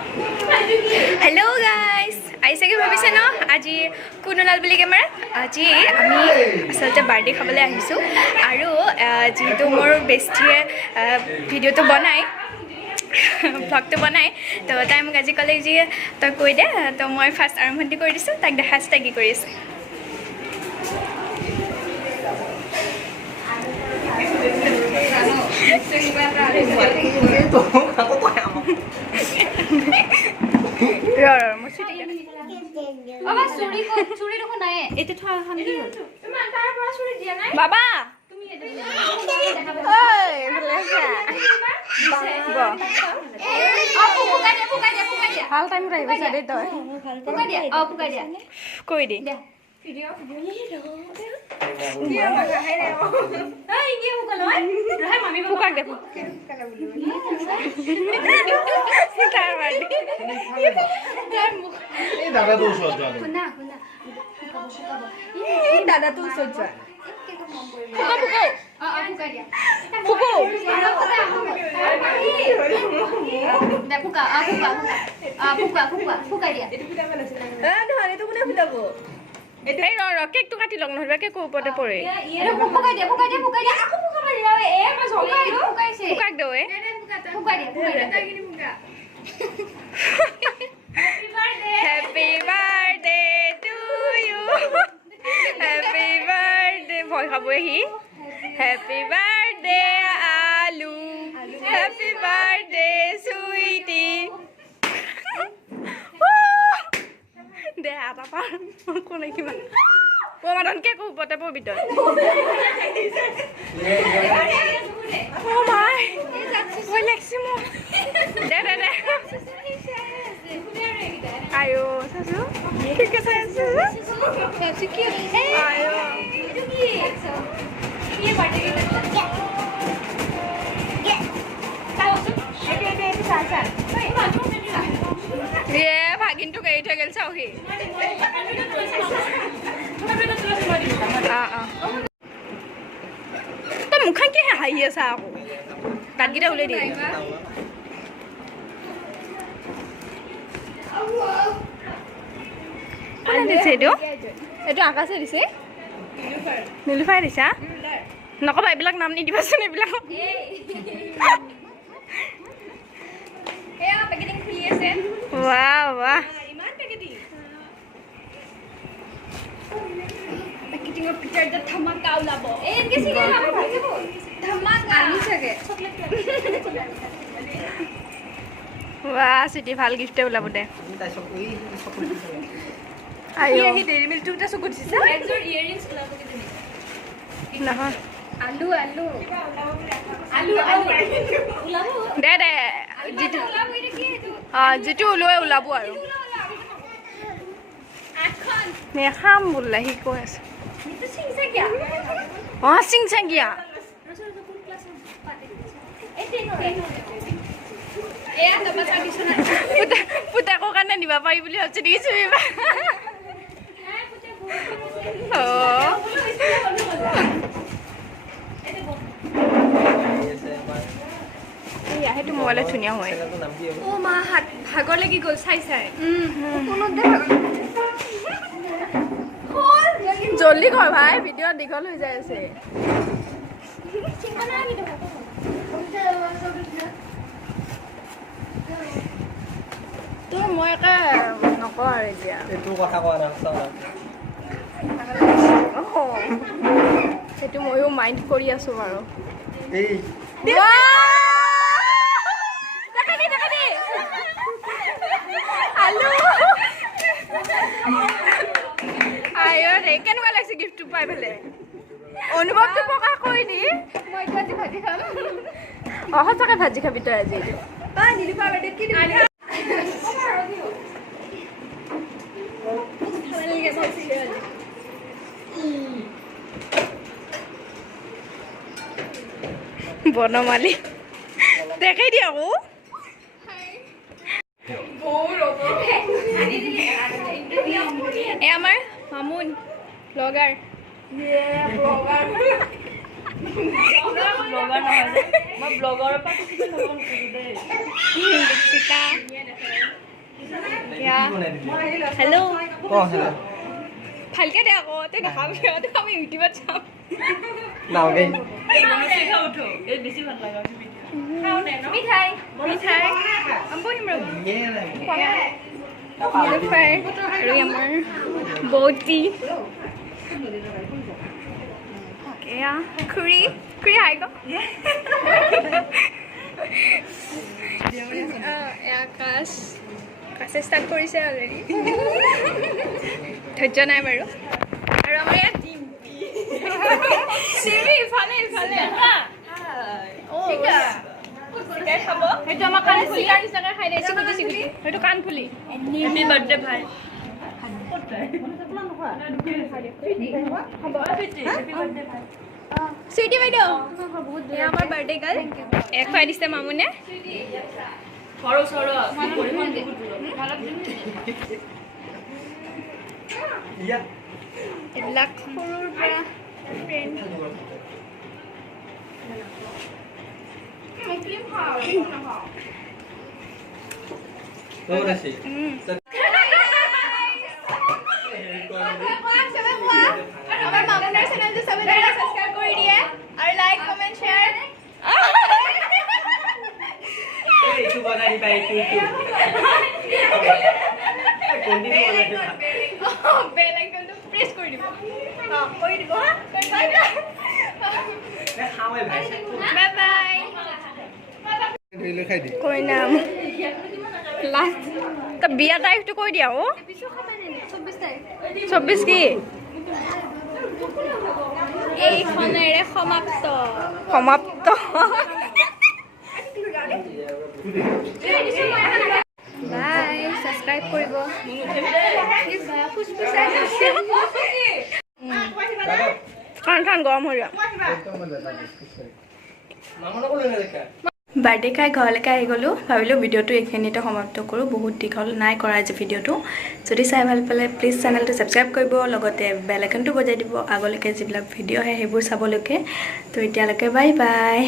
hello guys आइसे कि भाविছে ন আজি কোন ওলাল বুলি কেমেৰাত আজি আমি আসলতে বাৰ্থডে খাবলৈ আহিছো আৰু যেহেতু মোৰ বেষ্টিয়ে ভিডিঅ'টো বনাই ব্লগটো বনাই তো তাই মোক আজি ক'লে যে তই কৈ দে তো মই ফাৰ্ষ্ট আৰম্ভণি কৰি দিছোঁ তাক দেখাইছোঁ তাই কি কৰি আছে বাবা ভাল টাইম আহিছে দেই তই কৈ দে দাদাটো ওচৰত যোৱা কেকটো কাটি লগ নহ'লে কেকৰ ওপৰতে পৰে happy birthday to you happy birthday ভয় খাবই সি হেপী বাৰ্থডে আলু হেপী বাৰ্থডে চুইটি দে এটা পাৰ কোনে কিমান মাদন কেকৰ ওপৰতে পৰিবি তই ভয় লাগছে মোৰ দে দে দে আয়ো চাচো ঠিক আছে আয়ো ভাগিনটোক এৰি থৈ গ'ল চাও সি তই মুখখন কি হাঁহি আছা আকৌ দাঁতকেইটা উলিয়াই দিয়ে কোনে দিছে এইটো এইটো আকাশে দিছে নীলুফাই দিছা নক'বা এইবিলাক নাম নিদিবাচোন এইবিলাক वाह वाह वाह सिटी ভাল গিফ্টে ওলাব দে আইও এই ডেৰি মিল্ক টুটা সব দিছা একজোৰ ইয়াৰিংছ ওলাব কি নহয় আলু আলু আলু আলু ওলাব দে দে জিতু ওলাব এটা কি এটো जितु उलोए उलाबो आरो आखन ने खाम बोलला हि কৈ আছে তো সিংসা কিয়া সিংসা কিয়া এয়া দবা সাদিছ না পুতা কো কানে নিবা পাৰি বুলি হচ্ছে দিছো বিবা ও সেইটো মোবাইলত ধুনীয়া হয় ও মা হাত ভাগৰ লাগি গ'ল চাই চাই জলদি কৰ ভাই ভিডিঅ' দীঘল হৈ যায় আছে মই একে নকওঁ আৰু এতিয়া এইটো কথা কোৱা নাই সেইটো ময়ো মাইণ্ড কৰি আছো বাৰু আয়ো ৰে কেনেকুৱা লাগিছে গিফ্টটো পাই পেলাই অনুভৱটো প্ৰকাশ কৰি দি মই আজি ভাজি খাম সঁচাকৈ ভাজি খাবি তই আজি তই নীলুফা বেডত কি দিবি বনমালী দেখাই দিয়া আকৌ আমাৰ মামুন ব্লগাৰ ব্লগাৰ নহয় মই ব্লগাৰৰ পৰা কিছু নকওঁ দেই হেল্ল' ক হেল্ল' ভালকে দে আকৌ তই দেখাবি আমি ইউটিউবত চাম নাওগে মিঠাই মিঠাই বহিম ৰ'ব নিলুফাৰ আৰু আমাৰ বৌতি এয়া খুৰী খুৰী হাই ক আকাশ আকাশে ষ্টাৰ্ট কৰিছে অলৰেডি ধৈৰ্য নাই বাৰু আৰু আমাৰ ইয়াত ডিম্পি ইফালে ইফালে খাব সেইটো আমাৰ কাণফুলি নিচিনাকৈ খাই দিয়ে চিকুটি চিকুটি সেইটো কাণফুলি হেপী বাৰ্থডে ভাই চুইটি বাইদেউ আমাৰ বাৰ্থডে গাল খুৱাই দিছে মামুনে এইবিলাক সৰুৰ পৰা ফ্ৰেণ্ড আমাৰ মামুনাৰ চেনেলটো সবে সাবস্ক্ৰাইব কৰি দিয়ে আৰু লাইক কমেন্ট শ্বেয়াৰ এইটো বনাই দিবা এইটো বেল আইকনটো প্ৰেছ কৰি দিব কৰি দিব বাই বাই কৈ নাম লাষ্ট তই বিয়া তাৰিখটো কৈ দিয়া অ' 24 কি এইখনেৰে সমাপ্ত সমাপ্ত বাই সাবস্ক্ৰাইব কৰিব ঠান গৰম হৈ যোৱা বাৰ্থডে খাই ঘৰলৈকে আহি গ'লোঁ ভাবিলোঁ ভিডিঅ'টো এইখিনিতে সমাপ্ত কৰোঁ বহুত দীঘল নাই কৰা আজি ভিডিঅ'টো যদি চাই ভাল পালে প্লিজ চেনেলটো ছাবস্ক্ৰাইব কৰিব লগতে বেল আইকনটো বজাই দিব আগলৈকে যিবিলাক ভিডিঅ' আহে সেইবোৰ চাবলৈকে তো এতিয়ালৈকে বাই বাই